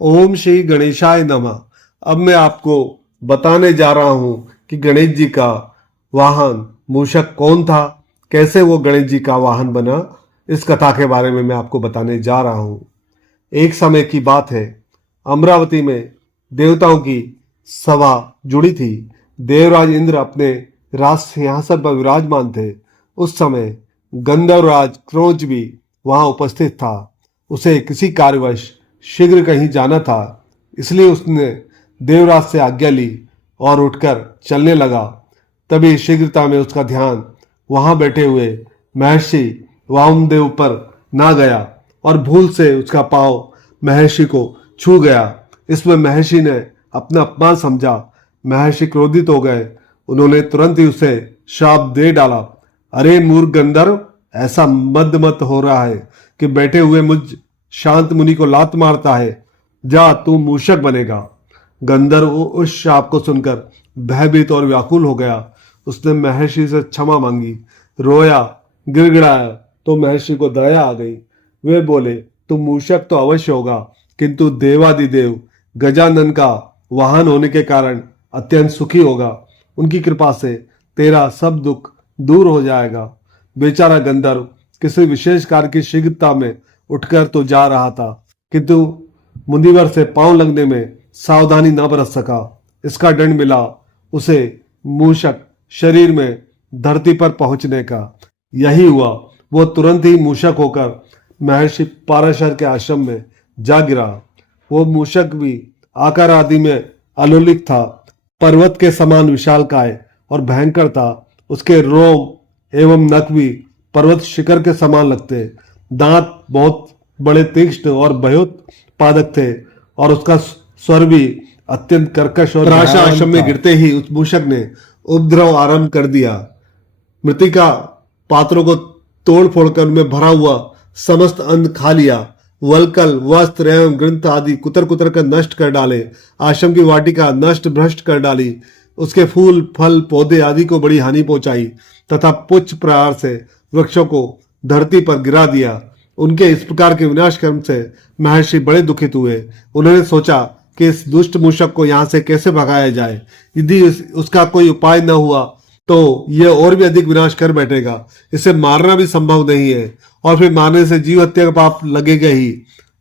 ओम श्री गणेशाय नमः। अब मैं आपको बताने जा रहा हूं कि गणेश जी का वाहन मूषक कौन था, कैसे वो गणेश जी का वाहन बना। इस कथा के बारे में मैं आपको बताने जा रहा हूं। एक समय की बात है, अमरावती में देवताओं की सभा जुड़ी थी। देवराज इंद्र अपने राज सिंहासन पर विराजमान थे। उस समय गंधर्वराज क्रोध भी वहां उपस्थित था। उसे किसी कार्यवश शीघ्र कहीं जाना था, इसलिए उसने देवराज से आज्ञा ली और उठकर चलने लगा। तभी शीघ्रता में उसका ध्यान वहां बैठे हुए महर्षि वामदेव पर ना गया और भूल से उसका पांव महर्षि को छू गया। इसमें महर्षि ने अपना अपमान समझा। महर्षि क्रोधित हो गए। उन्होंने तुरंत ही उसे श्राप दे डाला। अरे मूर्ख गंधर्व, ऐसा मद मत हो रहा है कि बैठे हुए मुझ शांत मुनि को लात मारता है। जा, तू मूषक बनेगा। गंधर्व उस शाप को सुनकर भयभीत और व्याकुल हो गया। उसने महर्षि से क्षमा मांगी, रोया, गिड़गिड़ाया तो महर्षि को दया आ गई। वे बोले, तू मूषक तो अवश्य होगा, किंतु देवादिदेव गजानन का वाहन होने के कारण अत्यंत सुखी होगा। उनकी कृपा से तेरा सब दुख दूर हो जाएगा। बेचारा गंधर्व किसी विशेष कार्य की शीघ्रता में उठकर तो जा रहा था, किंतु मुनिवर से पांव लगने में सावधानी न बरत सका। इसका दंड मिला उसे मूषक शरीर में धरती पर पहुंचने का। यही हुआ, वो तुरंत ही मूषक होकर महर्षि पाराशर के आश्रम में जा गिरा। वो मूषक भी आकार आदि में अलौकिक था। पर्वत के समान विशालकाय और भयंकर था। उसके रोम एवं नख भी पर्वत शिखर के समान लगते। दांत बहुत बड़े, तीक्ष्ण और भयोत्पादक थे और उसका स्वर भी अत्यंत कर्कश और भयानक आश्रम में गिरते ही उस मूषक ने उपद्रव आरंभ कर दिया। मृतिका पात्रों को तोड़ फोड़कर उनमें भरा हुआ समस्त अन्न खा लिया। वलकल, वस्त्र एवं ग्रंथ आदि कुतर कुतर कर नष्ट कर डाले। आश्रम की वाटिका नष्ट भ्रष्ट कर डाली। उसके फूल, फल, पौधे आदि को बड़ी हानि पहुंचाई तथा पुच्छ प्रहार से वृक्षों को धरती पर गिरा दिया। उनके इस प्रकार के विनाश कर्म से महर्षि बड़े दुखित हुए। उन्होंने सोचा कि इस दुष्ट मूषक को यहाँ से कैसे भगाया जाए। यदि उसका कोई उपाय न हुआ तो यह और भी अधिक विनाश कर बैठेगा। इसे मारना भी संभव नहीं है और फिर मारने से जीव हत्या का पाप लगेगा ही।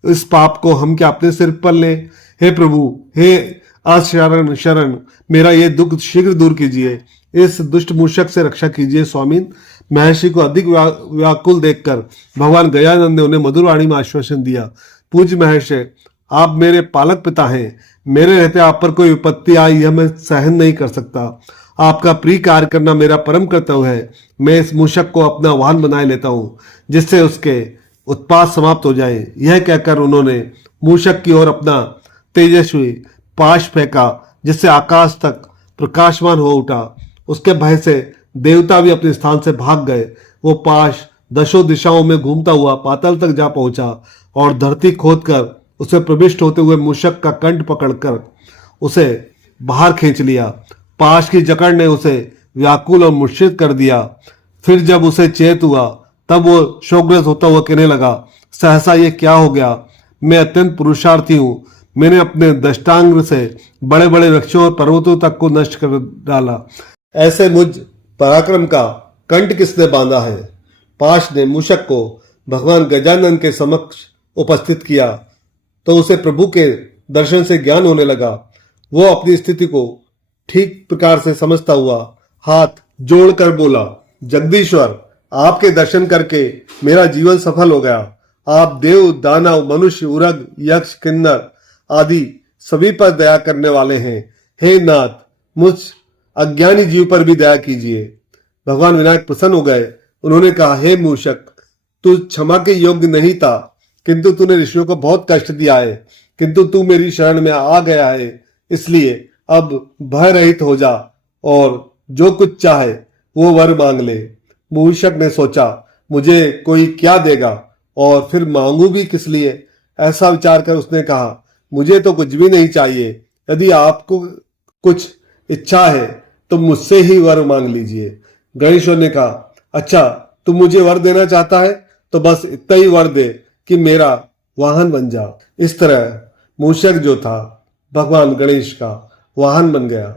इस पाप को हम क्या अपने सिर पर लें? हे प्रभु, हे अशरण शरण, मेरा ये दुख शीघ्र दूर कीजिए। इस दुष्ट मूषक से रक्षा कीजिए स्वामी। महर्षि को अधिक व्याकुल देखकर भगवान गजानन ने उन्हें मधुर वाणी में आश्वासन दिया। पूज्य महर्षि, आप मेरे पालक पिता हैं। मेरे रहते आप पर कोई विपत्ति आई यह मैं सहन नहीं कर सकता। आपका प्रिय कार्य करना मेरा परम कर्तव्य है। मैं इस मूषक को अपना वाहन बनाए लेता हूँ, जिससे उसके उत्पात समाप्त हो जाए। यह कहकर उन्होंने मूषक की ओर अपना तेजस्वी पाश फेंका, जिससे आकाश तक प्रकाशमान हो उठा। उसके भय से देवता भी अपने स्थान से भाग गए। वो पाश दशों दिशाओं में घूमता हुआ पाताल तक जा पहुंचा और धरती खोदकर उसे प्रविष्ट होते हुए मूषक का कंठ पकड़कर उसे बाहर खींच लिया। पाश की जकड़ ने उसे व्याकुल और मूर्छित कर दिया। फिर जब उसे चेत हुआ तब वो शोकग्रस्त होता हुआ कहने लगा, सहसा ये क्या हो गया? मैं अत्यंत पुरुषार्थी हूँ। मैंने अपने दष्टांग से बड़े बड़े वृक्षों और पर्वतों तक को नष्ट कर डाला। ऐसे मुझ पराक्रम का कंठ किसने बांधा है? पाश ने मूषक को भगवान गजानन के समक्ष उपस्थित किया तो उसे प्रभु के दर्शन से ज्ञान होने लगा। वो अपनी स्थिति को ठीक प्रकार से समझता हुआ हाथ जोड़कर बोला, जगदीश्वर, आपके दर्शन करके मेरा जीवन सफल हो गया। आप देव, दानव, मनुष्य, उरग, यक्ष, किन्नर आदि सभी पर दया करने वाले हैं। हे नाथ, मुझ अज्ञानी जीव पर भी दया कीजिए। भगवान विनायक प्रसन्न हो गए। उन्होंने कहा, हे मूषक, तू क्षमा के योग्य नहीं था, किंतु तूने ऋषियों को बहुत कष्ट दिया है। किंतु तू मेरी शरण में आ गया है, इसलिए अब भय रहित हो जा और जो कुछ चाहे वो वर मांग ले। मूषक ने सोचा, मुझे कोई क्या देगा और फिर मांगू भी किस लिए? ऐसा विचार कर उसने कहा, मुझे तो कुछ भी नहीं चाहिए। यदि आपको कुछ इच्छा है तो मुझसे ही वर मांग लीजिए। गणेश्वर ने कहा, अच्छा, तुम मुझे वर देना चाहता है तो बस इतना ही वर दे कि मेरा वाहन बन जा। इस तरह मूषक जो था भगवान गणेश का वाहन बन गया।